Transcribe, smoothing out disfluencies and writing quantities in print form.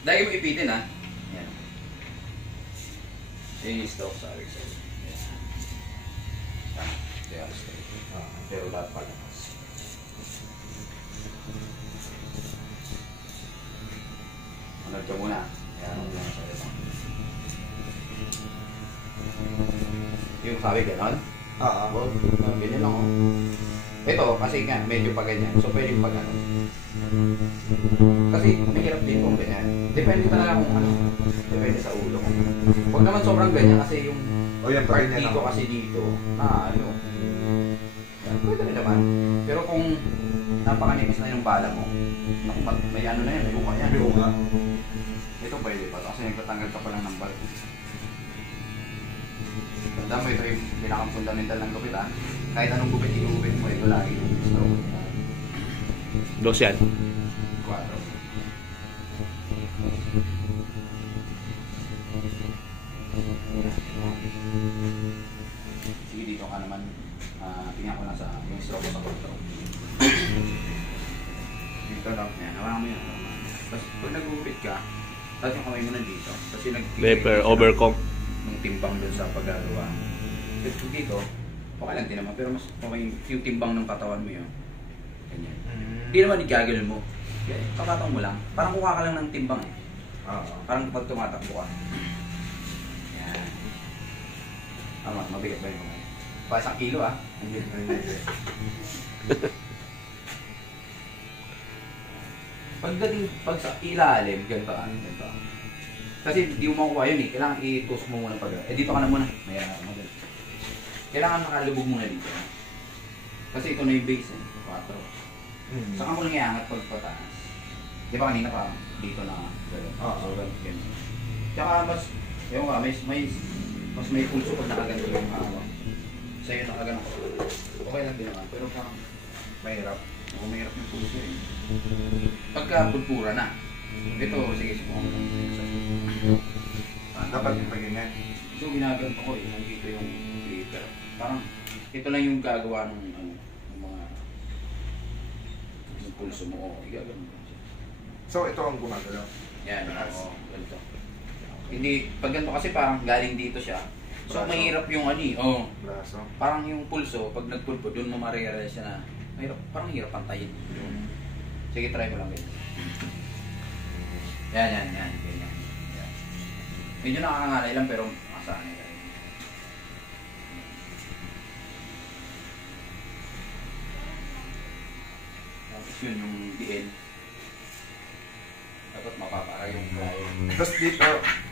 Dahil mo ipitin ha. Yan. Yung stop, sorry. Yan. Tama. Kaya straight. Pero lahat palakas. Manod ka muna. Kaya ano lang sa ito. Yung sabi ganon? Oo. Ganyan lang oh. Ito, kasi nga, medyo pa ganyan. So, pwede pa gano'n. Kasi, mahirap din kung ganyan. Depende talaga kung ano. Depende sa ulo. Huwag naman sobrang ganyan kasi yung part dito kasi dito, na ano. Yan, pwede rin naman. Pero kung napakanipis na yung bala mo, naku, may ano na yan, may buka yan. Ito pwede pa. Kasi nagtatanggal ka pa lang ng bala. Tanda mo, ito yung pinakang fundamental ng gupit ha. Kahit anong gupit, igugupit mo, ito lagi yung stroke. Dos yan? 4. Sige, dito ka naman. Tingnan ko lang sa yung stroke sa control. Dito lang. Yan, hawakan mo yan. Tapos pag nagugupit ka, tapos yung kamay mo nandito. Tapos yung Leper, overcome. ng timbang doon sa paggagawa. Kasi dito, okay lang din naman, pero mas okay yung timbang ng katawan mo yun. Ganyan. Hindi naman igagawin mo. Kakatang mo lang. Parang kuha ka lang ng timbang eh. Parang kapag tumatakbo ka. Yan. Mabigat ba yung kamay? Pa 1 kilo ah. Pagdating, pag sa ilalim, ganito ah. Ganito ah. Kasi di mo makuha yun eh. Kailangan i-toast mo muna pag... dito ka na muna. Mayroon ka muna. Kailangan makalubog muna dito. Kasi ito na yung base eh. 4. Saka mo nang iangat pag pataas. Di ba kanina pa dito na gano'n? So gano'n. Tsaka mas... Yung ka, mas may pulso pag nakaganto yung hawak. Sa'yo nakagano ko. Okay lang din naman. Pero parang mahirap. Mahirap yung pulso eh. Pagka pulpura na. Ito, sige, subukan mo lang. Dapat yung pag-ingat. So, ginaganto ko eh. Nandito yung clipper. Parang, ito lang yung gagawa ng ano, ng mga yung pulso mo. O, igagano mo. So, ito ang gumagalaw. Yan, o, ganito. Hindi, pag ganito kasi parang galing dito siya. So, mahirap yung ano eh. Oh, braso. parang yung pulso, pag nagpulpo, doon mo marirealize siya na mahirap, parang hirap pantayin. Sige, try mo lang ganyan. Yan. Ganyan. Medyo nakakangalay lang pero makasanay ka rin. Tapos yun yung DL. Dapat mapapara yung Tapos dito,